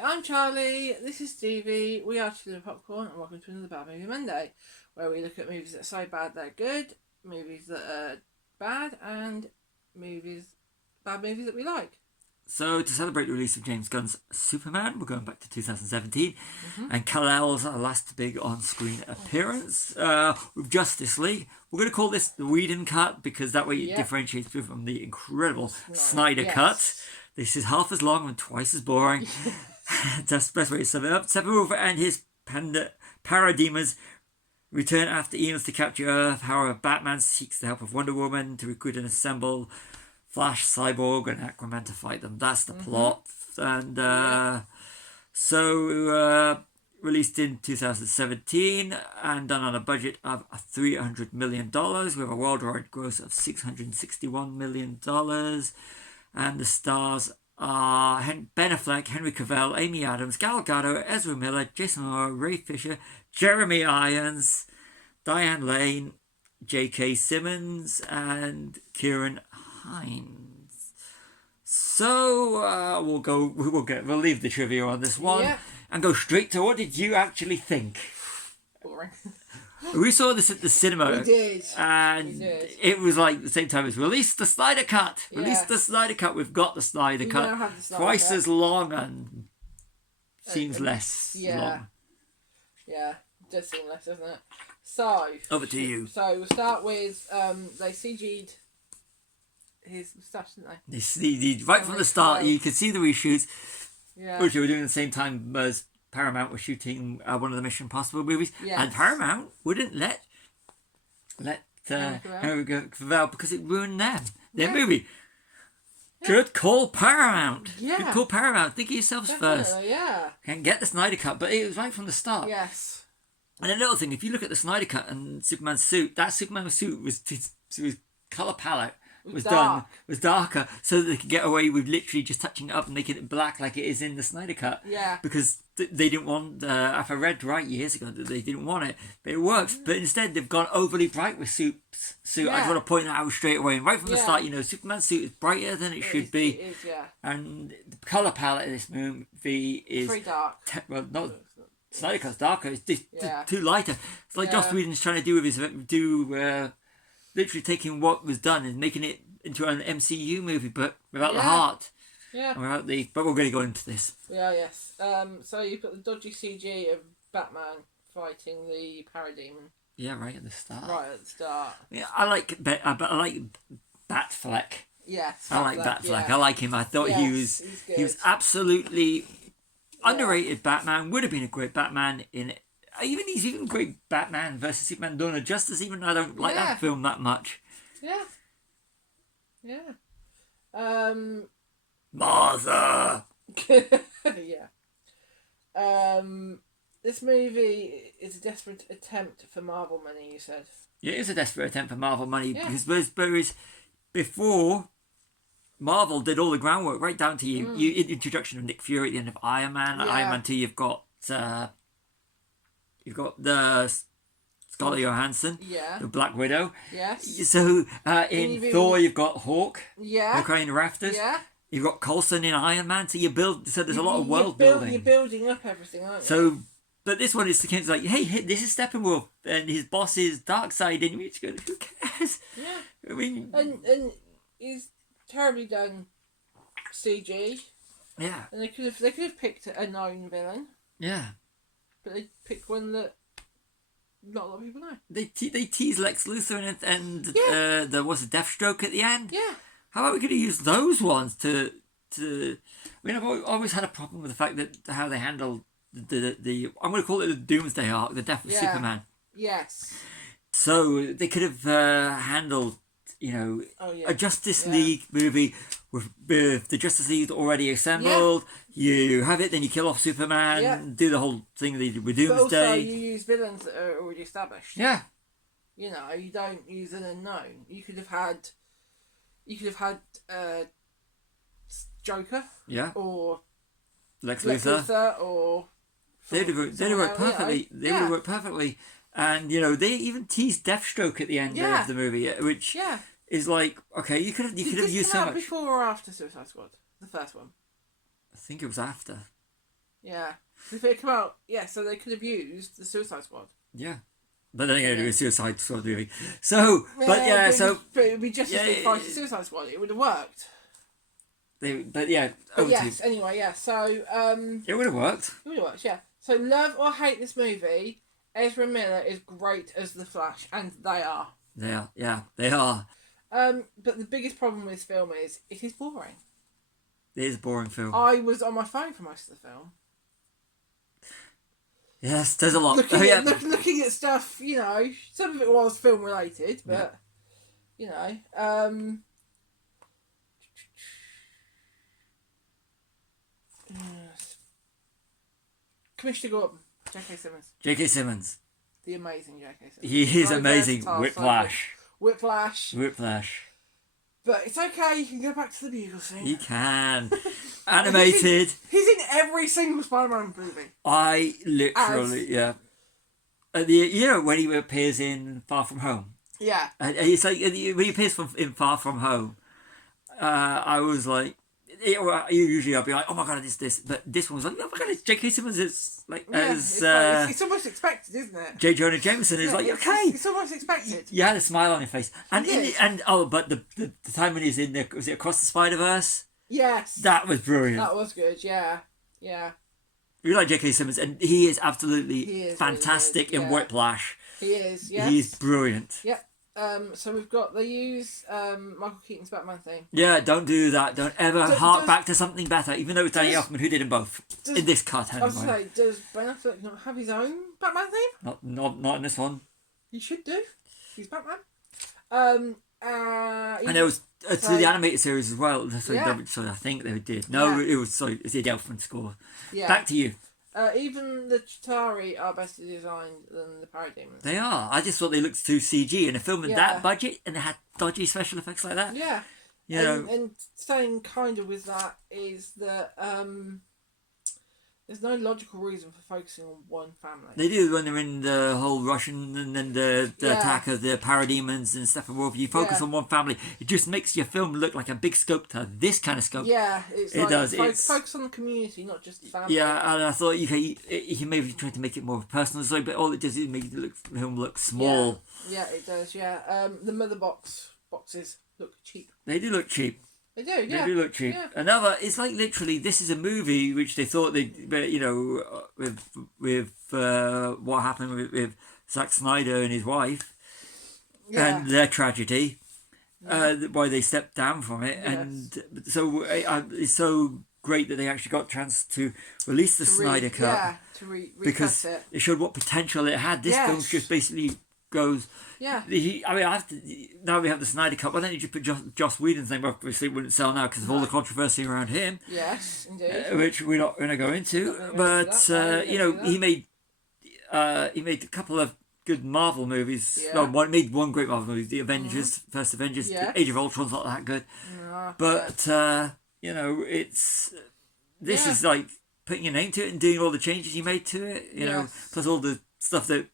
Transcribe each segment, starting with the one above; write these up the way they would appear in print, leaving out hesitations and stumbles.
Hi, I'm Charlie. This is Stevie. We are Chili Popcorn, and welcome to another Bad Movie Monday, where we look at movies that are so bad they're good, movies that are bad, and bad movies that we like. So, to celebrate the release of James Gunn's Superman, we're going back to 2017, and Kal-El's last big on-screen appearance with Justice League. We're going to call this the Whedon cut because that way it differentiates it from the incredible Snyder cut. This is half as long and twice as boring. That's the best way to sum it up. Steppenwolf and his parademons return after emails to capture Earth. However, Batman seeks the help of Wonder Woman to recruit and assemble Flash, Cyborg, and Aquaman to fight them. That's the plot. And released in 2017 and done on a budget of $300 million with a worldwide gross of $661 million. And the stars are Ben Affleck, Henry Cavill, Amy Adams, Gal Gadot, Ezra Miller, Jason Momoa, Ray Fisher, Jeremy Irons, Diane Lane, J.K. Simmons, and Kieran Hines. So we'll leave the trivia on this one and go straight to what did you actually think? Boring. We saw this at the cinema. We did. And it was like the same time as release the Snyder Cut. Release the Snyder Cut. We've got the Snyder Cut. Now have the Snyder Twice Cut. as long and seems less long. Yeah, it does seem less, doesn't it? So Over to you. So we'll start with they CG'd his moustache, didn't they? Right from the start, you can see the reshoots, which they were doing at the same time as Paramount was shooting one of the Mission Impossible movies, and Paramount wouldn't let Henry Cavill because it ruined their movie. Good call, Paramount. Good call, Paramount. Think of yourselves first. And get the Snyder Cut, but it was right from the start. Yes. And another thing, if you look at the Snyder Cut and Superman's suit, that Superman suit was his colour palette was darker, so that they could get away with literally just touching it up and making it black like it is in the Snyder Cut. Yeah. Because they didn't want, if I read right years ago, that they didn't want it, but it works. But instead, they've gone overly bright with Soup's suit. I just want to point that out straight away. And right from the start, Superman's suit is brighter than it should be. It is, And the colour palette of this movie is very dark. Snyder Cut's darker. It's too lighter. It's like Joss Whedon's trying to do with his literally taking what was done and making it into an MCU movie, but without the heart. Yeah. But we're going to go into this. Yes. So you've got the dodgy CG of Batman fighting the parademon. Yeah, right at the start. Yeah, I like Batfleck. Yes. I like Batfleck. I like him. I thought he was absolutely underrated Batman. Would have been a great Batman in it. He's even great Batman versus Superman Dawn of Justice, even though I don't like that film that much. Martha! This movie is a desperate attempt for Marvel money, you said. Yeah, it is a desperate attempt for Marvel money because whereas before Marvel did all the groundwork right down to you introduction of Nick Fury at the end of Iron Man. Iron Man 2, you've got the Scarlett Johansson, the Black Widow. Yes. So in Thor, you've got Hawk. Yeah. Crying the rafters. Yeah. You've got Coulson in Iron Man. So there's a lot of world building. You're building up everything, aren't you? So, but this one is the kid's like, hey, this is Steppenwolf, and his boss is Darkseid, and you just go, who cares? Yeah. I mean, and he's terribly done CG. Yeah. And they could have picked a known villain. Yeah. But they picked one that not a lot of people know. They tease Lex Luthor and there was a Deathstroke at the end. Yeah. How about we could have used those ones to I mean, I've always had a problem with the fact that how they handled the I'm going to call it the Doomsday arc, the death of Superman. Yes. So they could have handled, a Justice League movie with the Justice League already assembled. You have it, then you kill off Superman, do the whole thing they did with Doomsday. But also you use villains that are already established. Yeah. You don't use an unknown. You could have had Joker. Yeah. Or Lex Luthor. Or They'd have worked perfectly. They would have worked perfectly. And, they even teased Deathstroke at the end of the movie, which is like, okay, you could have used so much. Before or after Suicide Squad? The first one. I think it was after. Yeah. If it come out, so they could have used the Suicide Squad. Yeah. But then again, it was a Suicide Squad movie. So, but yeah, so... But it would be just as big fight as Suicide Squad. It would have worked. But yeah, But yes, anyway, so... it would have worked. It would have worked, yeah. So, love or hate this movie, Ezra Miller is great as the Flash, and they are. They are, yeah, they are. But the biggest problem with this film is, it is boring. It is a boring film. I was on my phone for most of the film. Yes, there's a lot. Looking at stuff, some of it was film related, but Commissioner Gordon, J.K. Simmons. J.K. Simmons. The amazing J.K. Simmons. He is amazing. Whiplash. But it's okay, you can go back to the bugle scene. You can. Animated. He's in every single Spider-Man movie. I literally, when he appears in Far From Home. Yeah. And it's like, when he appears in Far From Home, I was like, usually I'll be like, oh my god, this. But this one was like, oh my god, it's J.K. Simmons. It's like, it's almost expected, isn't it? J. Jonah Jameson is like, okay. It's almost expected. You had a smile on your face. But the time when he's in there, was it Across the Spider-Verse? Yes. That was brilliant. That was good, yeah. We like J.K. Simmons, and he is absolutely fantastic really in Whiplash. He is, yes. He's brilliant. Yep. So they use Michael Keaton's Batman thing. Yeah, don't do that. Don't ever hark back to something better, even though it's Danny Elfman who did them both. In this cut, anyway. I was going to say, does Ben Affleck not have his own Batman theme? Not in this one. He should do. He's Batman. And it was to the animated series as well. Sorry, I think they did. No, it was it's the Elfman score. Yeah. Back to you. Even the Chitauri are better designed than the Parademons. They are. I just thought they looked too CG in a film with that budget, and they had dodgy special effects like that. Yeah. And staying kind of with that is that there's no logical reason for focusing on one family. They do when they're in the whole Russian and then the attack of the parademons and stuff. If you focus on one family, it just makes your film look like a big scope to this kind of scope. Yeah, it does. Focus on the community, not just the family. Yeah, and I thought he maybe tried to make it more of a personal story, but all it does is make the film look small. Yeah, it does. Yeah, the mother boxes look cheap. They do look cheap. They do, yeah. They do look cheap. Yeah. It's like literally, this is a movie which they thought with what happened with Zack Snyder and his wife and their tragedy, why they stepped down from it. Yes. And so it's so great that they actually got a chance to release the Snyder Cut. Yeah, because it showed what potential it had. This film just basically goes... Yeah. Now we have the Snyder Cut. Why don't you just put Joss Whedon's name? Obviously, it wouldn't sell now because of all the controversy around him. Yes, indeed. Which we're not going to go into. But he made a couple of good Marvel movies. Yeah. No, made one great Marvel movie, The Avengers, First Avengers. Yeah. Age of Ultron's not that good. No, but it's this is like putting your name to it and doing all the changes he made to it. You know, plus all the stuff that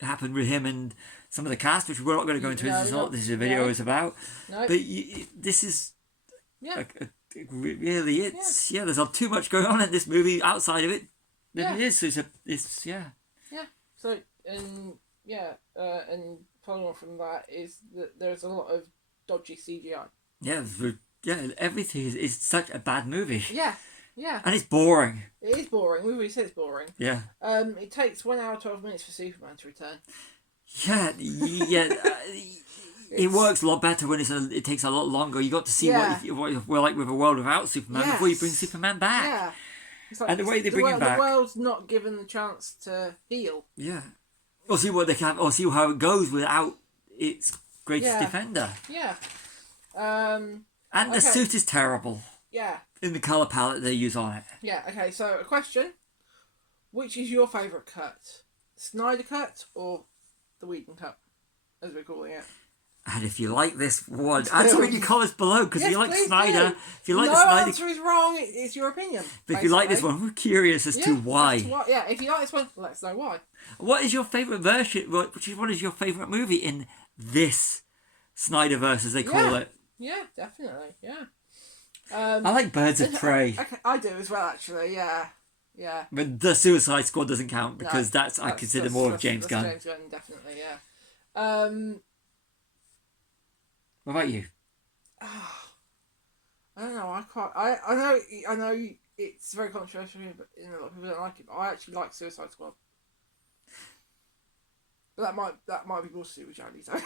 happened with him and some of the cast, which we're not going to go into. This video is about. No. But this is really there's not too much going on in this movie outside of it. It is. It's So and following on from that is that there's a lot of dodgy CGI. Everything is such a bad movie. Yeah. And it's boring. It is boring. We already said it's boring. Yeah. It takes 1 hour 12 minutes for Superman to return. Yeah. It works a lot better when it takes a lot longer. You got to see what we're like with a world without Superman before you bring Superman back. Yeah. It's like, and the way they bring him back, the world's not given the chance to heal. Yeah. Or see what they can, or see how it goes without its greatest defender. Yeah. And the suit is terrible. Yeah. In the colour palette they use on it. Yeah, okay, so a question. Which is your favourite cut? Snyder Cut or the Whedon Cut, as we're calling it? And if you like this one, answer in your comments below, because if you like Snyder, if you like the Snyder... No answer is wrong, it's your opinion. But if you like this one, we're curious as to why. If you like this one, let us know why. What is your favourite version, what is your favourite movie in this Snyderverse, as they call it? Yeah, definitely, yeah. I like Birds of Prey. Okay, I do as well, actually, yeah. Yeah. But the Suicide Squad doesn't count because No, I consider more of James Gunn. James Gunn, definitely, yeah. What about you? I don't know. I know it's very controversial, but a lot of people don't like it. But I actually like Suicide Squad. But that might be more to do with Jared Leto.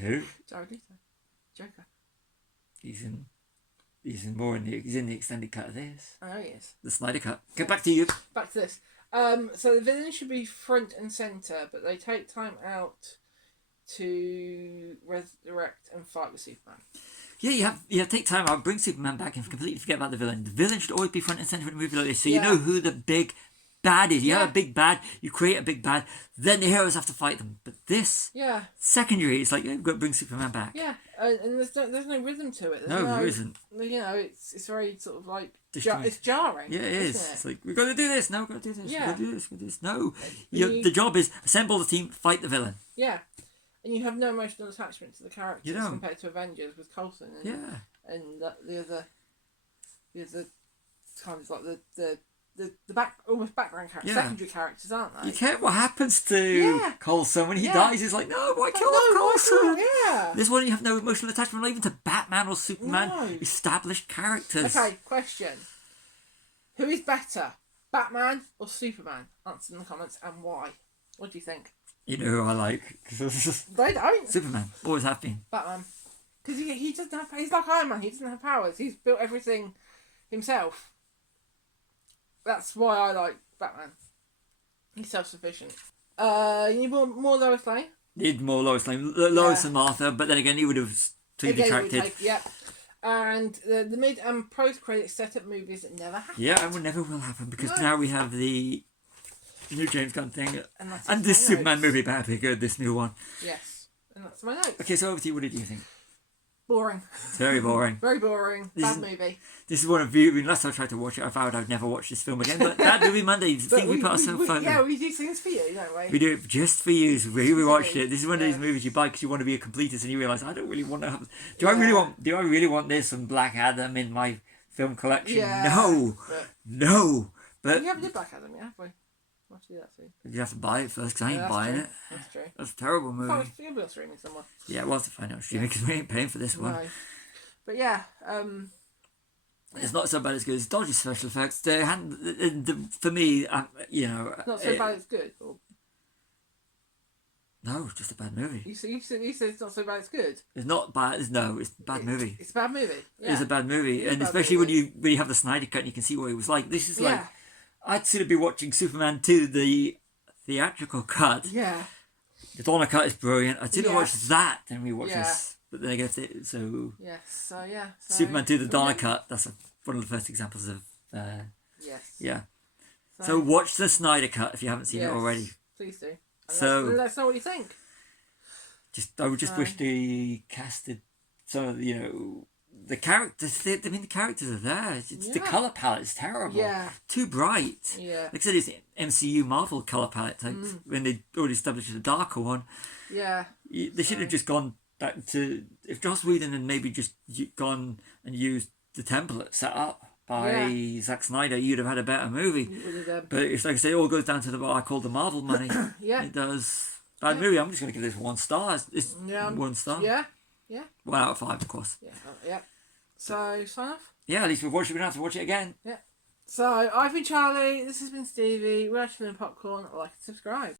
Who? Jared Leto, Joker. He's in the extended cut of this. I know he is. The Snyder cut. Get back to you. Back to this. So the villain should be front and center, but they take time out to resurrect and fight with Superman. Yeah, you have to take time out, bring Superman back, and completely forget about the villain. The villain should always be front and center in a movie like this, so you know who the big bad is. You have a big bad, you create a big bad, then the heroes have to fight them. But this, secondary, it's like, you've got to bring Superman back. Yeah, and there's no rhythm to it. There isn't. You know, it's very sort of like it's jarring. Yeah, it is. It's like, we've got to do this. No, we've got to do this. Yeah. We've got to do this. We've got to do this. No, the job is assemble the team, fight the villain. Yeah, and you have no emotional attachment to the characters compared to Avengers with Coulson. And the other kind of like the almost background characters, secondary characters, aren't they? You care what happens to Coulson when he dies. It's like, no, why kill off Coulson? This one you have no emotional attachment, not even to Batman or Superman, established characters. Okay, question: who is better, Batman or Superman? Answer in the comments and why. What do you think? You know who I like? They don't. Superman, always have been. Batman. Because he doesn't have... He's like Iron Man. He doesn't have powers. He's built everything himself. That's why I like Batman. He's self-sufficient. You need more Lois Lane? Need more Lois Lane. Lois and Martha, but then again, he would have too detracted. And the mid and post-credit setup movies that never happen. Yeah, and never will happen because now we have the new James Gunn thing. And this Superman movie better be good, this new one. Yes. And that's my notes. Okay, so over to you. What did you think? Boring. Very boring. Very boring. Bad movie. This is one of you. I mean, last time I tried to watch it, I vowed I'd never watch this film again. But Bad Movie Monday, the thing we put ourselves fun. Yeah, we do things for you, don't we? We do it just for you. So we watched it. This is one of these movies you buy because you want to be a completist, and you realise I don't really want to have. Do I really want this and Black Adam in my film collection? Yeah. No. But we haven't did Black Adam yet, have we? We'll have to do that soon. You have to buy it first because I ain't buying it. That's true. That's a terrible movie. It'll be on streaming somewhere. Yeah, we'll have to find out streaming because we ain't paying for this one. No. But yeah, it's not so bad as good. It's dodgy special effects. For me, not so bad it's good. Or... No, it's just a bad movie. You said it's not so bad it's good. It's not bad. It's a bad movie. It's a bad movie. Yeah. It's a bad movie, and especially when you have the Snyder cut and you can see what it was like. This is like I'd sooner be watching Superman 2, the theatrical cut. Yeah. The Donner cut is brilliant. I'd sooner watch that than we watch this. But then again, so Superman 2, the Donner cut. That's one of the first examples of. Yes. Yeah. So watch the Snyder cut if you haven't seen it already. Please do. Let us know what you think. I would just wish they casted some of the characters. The characters are there. It's the color palette is terrible. Yeah. Too bright. Yeah. Like I said, it's the MCU Marvel color palette type when they already established a darker one. Yeah. They should have just gone back to if Joss Whedon had maybe just gone and used the template set up by Zack Snyder, you'd have had a better movie. But it's like I say, it all goes down to what I call the Marvel money. It does. Bad movie. I'm just going to give this 1 star. It's 1 star. Yeah. 1 out of 5, of course. Yeah. So, sign off? Yeah, at least we've watched it. We don't have to watch it again. Yeah. So, I've been Charlie. This has been Stevie. We're actually in popcorn. Like and subscribe.